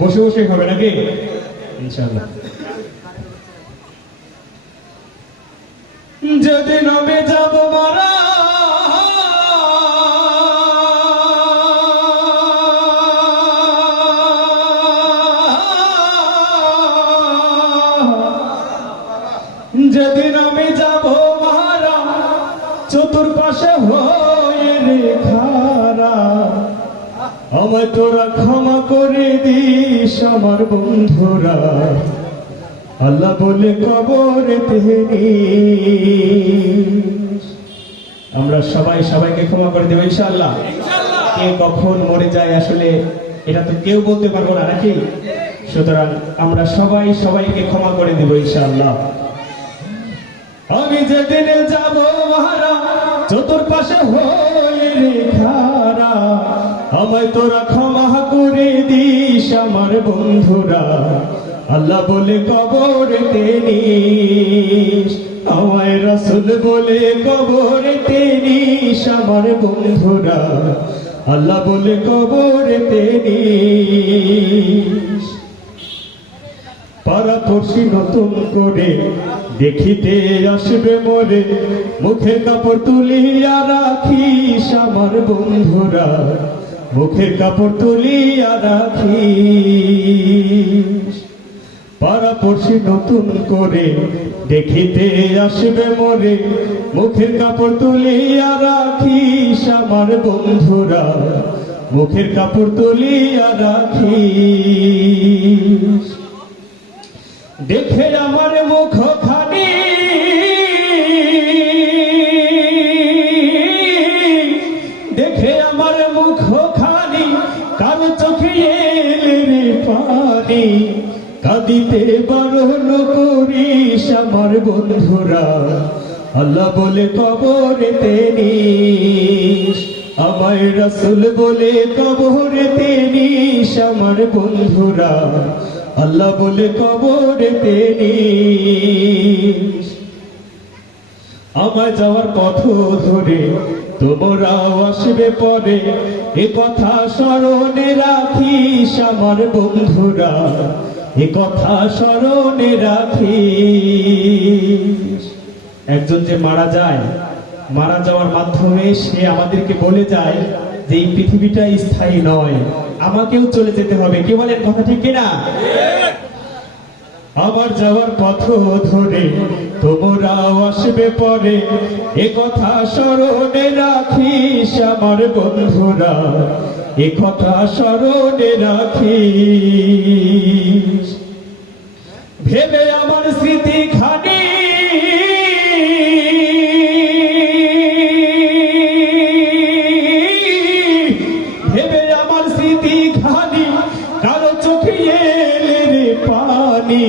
বসে বসে হবে নাকি? ইনশাআল্লাহ। যেদিন আমি যাব মারা যেদিন আমি যাব মারা চতুর্পাশে হয়ে রেখারা আমায় তোরা ক্ষমা করে দিস, আমার বন্ধুরা। আল্লাহ বলে কবরে আমরা সবাই সবাইকে ক্ষমা করে দেবো, ইনশাআল্লাহ। কে কখন মরে যায় আসলে এটা তো কেউ বলতে পারব না, নাকি? সুতরাং আমরা সবাই সবাইকে ক্ষমা করে দেবো ইনশাল্লাহ আমি যেদিনে যাব মহারা চতুর্পাশে হয়ে আমায় তোরা ক্ষমা করে দিস আমার বন্ধুরা। আল্লাহ বলে কবরে তেনিস আমায় রসুল বলে কবরে তেনিস আমার বন্ধুরা। আল্লাহ বলে কবরে তেনিস পাড়াপড়শি নতুন করে দেখিতে আসবে মোরে। মুখে কাপড় তুলিয়া রাখিস আমার বন্ধুরা। মুখের কাপড় তুলিয়া রাখিস। পাড়াপড়শি নতুন করে দেখিতে আসবে মোরে। মুখের কাপড় তুলিয়া রাখিস আমার বন্ধুরা। মুখের কাপড় তুলিয়া রাখিস। দেখে আমার মুখ কাঁদিতে বারণ করিস আমার বন্ধুরা। আল্লাহ বলে কবরে তেনিস আমায় রসুল বলে কবরে তেনিস আমার বন্ধুরা। আল্লাহ বলে কবরে তেনিস আমায় যাওয়ার পথ ধরে তোমরাও আসবে পরে। এ কথা স্মরণে রাখিস আমার বন্ধুরা। এ কথা স্মরণে রাখিস। একজন যে মারা যায়, মারা যাওয়ার মাধ্যমে সে আমাদেরকে বলে যায় যে এই পৃথিবীটা স্থায়ী নয়, আমাকেও চলে যেতে হবে। কে বলেন কথা ঠিক কিনা আবার যাওয়ার পথ ধরে তোমরাও আসবে পরে। এ কথা স্মরণে রাখিস আমার বন্ধুরা। এ কথা স্মরণে রাখিস। পানি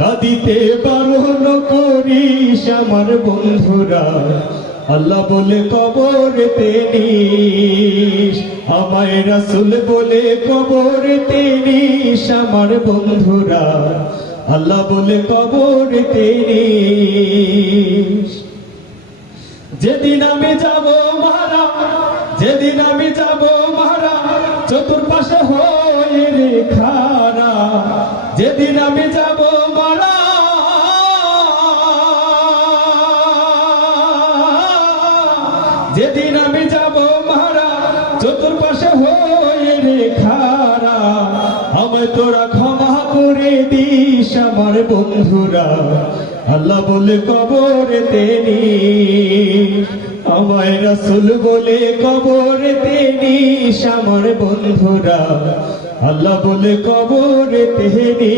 কাঁদিতে বারণ করিস আমার বন্ধুরা। আল্লাহ বলে কবরে তেনিস আমায় রাসুল বলে কবরে তেনিস আমার বন্ধুরা। আল্লাহ বলে কবরে তেনিস যেদিন আমি যাব মারা যেদিন আমি যাব মারা চতুর্পাশে হয়ে রেখারা যেদিন আমি যাব মারা যেদিন আমি যাব মারা চতুর্পাশে হয়ে রেখারা আমায় তোরা ক্ষমা করে দিস আমার বন্ধুরা। আল্লাহ বলে কবরে তেনি, আমায় রসুল বলে কবরে তেনিস আমার বন্ধুরা। আল্লাহ বলে কবরে তেহরি